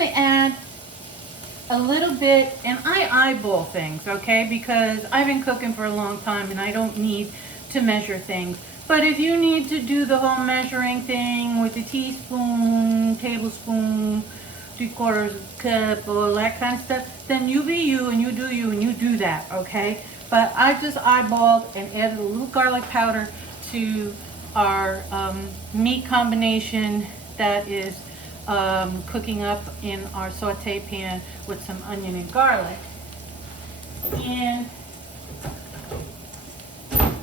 going to add a little bit, and I eyeball things, okay, because I've been cooking for a long time and I don't need to measure things. But if you need to do the whole measuring thing with a teaspoon, tablespoon, 3/4 cup, all that kind of stuff, then you be you and you do that, okay? But I just eyeballed and added a little garlic powder to our meat combination that is cooking up in our saute pan with some onion and garlic. And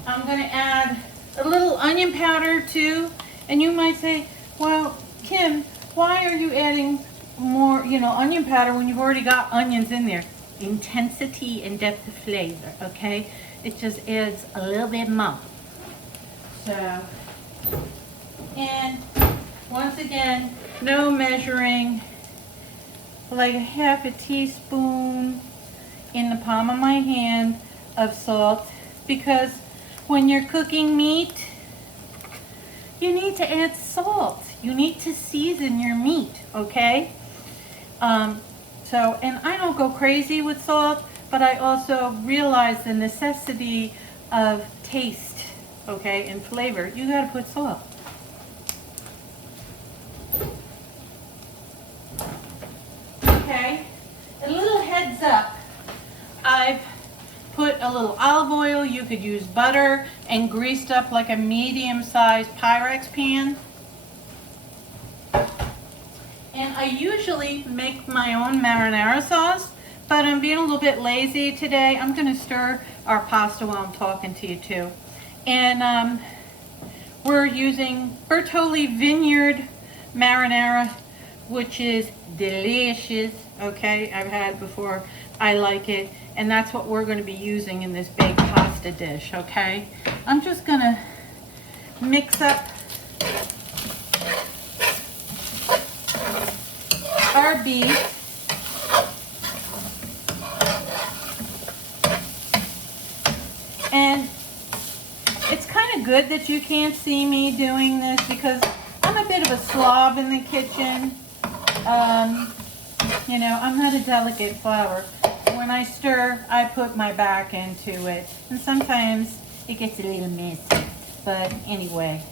I'm going to add a little onion powder too. And you might say, well, Kim, why are you adding more, onion powder when you've already got onions in there? Intensity and depth of flavor, okay? It just adds a little bit more. So, and once again, no measuring, like a half a teaspoon in the palm of my hand of salt, because when you're cooking meat, you need to add salt. You need to season your meat, okay? And I don't go crazy with salt, but I also realize the necessity of taste, okay, and flavor. You gotta put salt. Okay, a little heads up, I've put a little olive oil, you could use butter, and greased up like a medium-sized Pyrex pan. And I usually make my own marinara sauce, but I'm being a little bit lazy today. I'm going to stir our pasta while I'm talking to you too. And we're using Bertolli Vineyard marinara, which is delicious, okay? I've had it before. I like it. And that's what we're going to be using in this baked pasta dish, okay? I'm just going to mix up our beef. And it's kind of good that you can't see me doing this because I'm a bit of a slob in the kitchen. I'm not a delicate flour. When I stir, I put my back into it. And sometimes it gets a little messy. But anyway,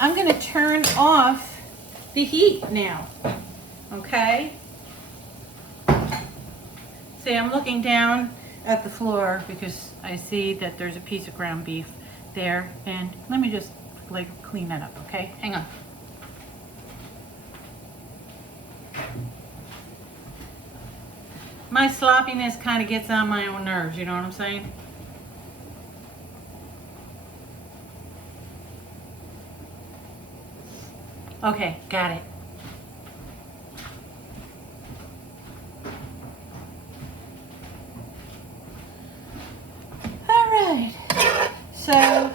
I'm going to turn off the heat now. Okay? See, I'm looking down at the floor because I see that there's a piece of ground beef there. And let me just clean that up, okay? Hang on. My sloppiness kind of gets on my own nerves, you know what I'm saying? Okay, got it. All right, so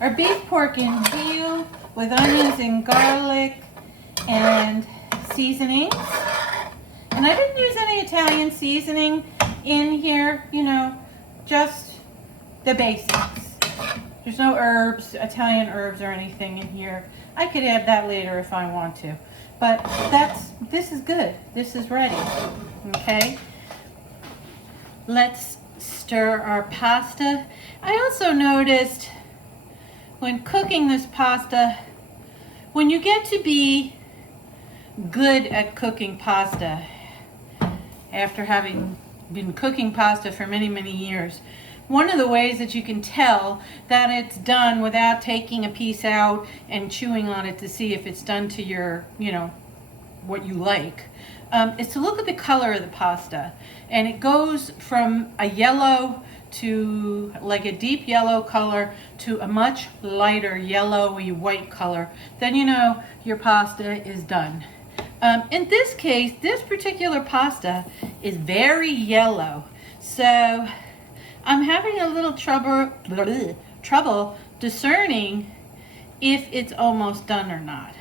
our beef, pork, and veal with onions and garlic and seasonings. And I didn't use any Italian seasoning in here, just the basics. There's no herbs, Italian herbs or anything in here. I could add that later if I want to. But this is good. This is ready, okay? Let's stir our pasta. I also noticed when cooking this pasta, when you get to be good at cooking pasta, after having been cooking pasta for many, many years, one of the ways that you can tell that it's done without taking a piece out and chewing on it to see if it's done to your, what you like, is to look at the color of the pasta. And it goes from a yellow to like a deep yellow color to a much lighter yellowy white color. Then you know your pasta is done. In this case, this particular pasta is very yellow, so I'm having a little trouble discerning if it's almost done or not.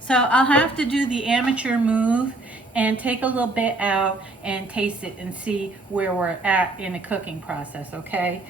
So I'll have to do the amateur move and take a little bit out and taste it and see where we're at in the cooking process, okay?